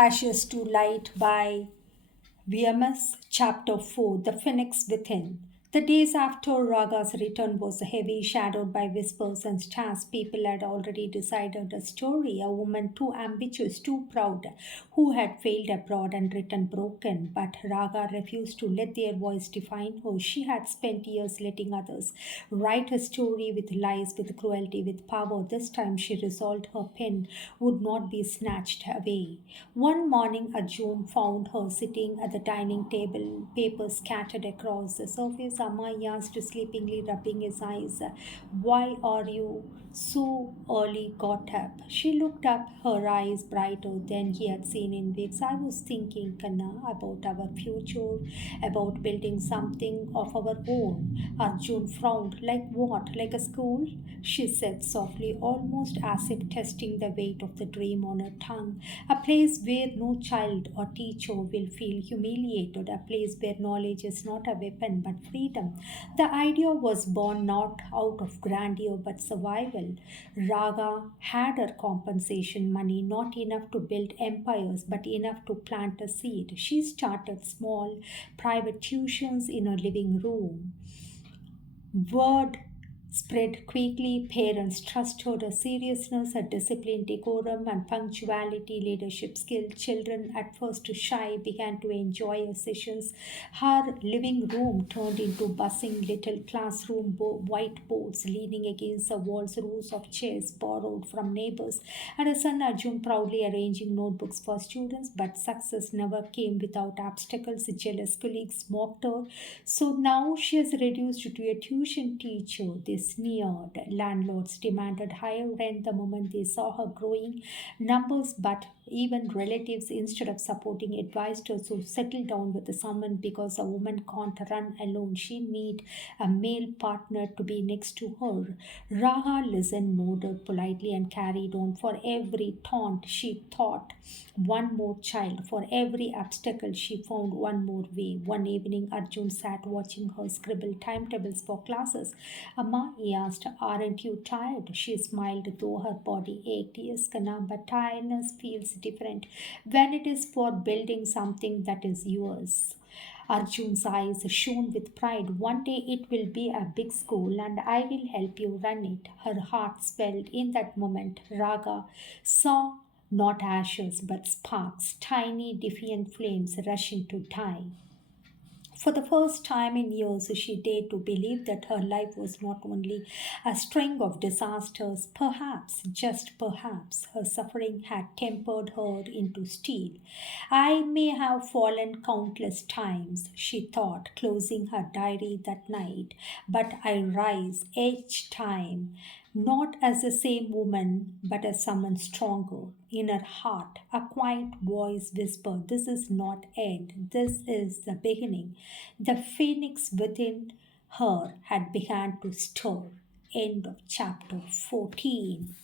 Ashes to Light by VMS Chapter 4 The Phoenix Within. The days after Raga's return was heavy, shadowed by whispers and stars. People had already decided a story, a woman too ambitious, too proud, who had failed abroad and returned broken. But Raga refused to let their voice define her. She had spent years letting others write her story with lies, with cruelty, with power. This time she resolved her pen would not be snatched away. One morning, Arjun found her sitting at the dining table, papers scattered across the surface. Amma asked, sleepingly rubbing his eyes, "Why are you so early got up?" She looked up, her eyes brighter than he had seen in weeks. "I was thinking, Kanna, about our future, about building something of our own." Arjun frowned. "Like what? Like a school?" She said softly, almost as if testing the weight of the dream on her tongue. "A place where no child or teacher will feel humiliated, a place where knowledge is not a weapon but freedom." The idea was born not out of grandeur but survival. Raga had her compensation money, not enough to build empires but enough to plant a seed. She started small, private tuitions in her living room. Word spread quickly. Parents trusted her seriousness, her discipline, decorum, and punctuality, leadership skill. Children, at first shy, began to enjoy her sessions. Her living room turned into buzzing little classroom, whiteboards leaning against the walls, rows of chairs borrowed from neighbors, and her son Arjun proudly arranging notebooks for students. But success never came without obstacles. Jealous colleagues mocked her. So now she is reduced to a tuition teacher. They sneered. Landlords demanded higher rent the moment they saw her growing numbers, but even relatives, instead of supporting, advised her to settle down with someone because a woman can't run alone. She need a male partner to be next to her. Raha listened, nodded politely, and carried on. For every taunt, she thought one more child. For every obstacle, she found one more way. One evening, Arjun sat watching her scribble timetables for classes. "Amma," he asked, "aren't you tired?" She smiled, though her body ached. "Yes, Kana, but tiredness feels different when it is for building something that is yours." Arjun's eyes shone with pride. "One day it will be a big school and I will help you run it." Her heart swelled. In that moment, Raga saw not ashes but sparks, tiny defiant flames rushing to die. For the first time in years, she dared to believe that her life was not only a string of disasters. Perhaps, just perhaps, her suffering had tempered her into steel. "I may have fallen countless times," she thought, closing her diary that night, "but I rise each time, not as the same woman, but as someone stronger." In her heart, a quiet voice whispered, "This is not end, this is the beginning." The phoenix within her had begun to stir. End of chapter 14.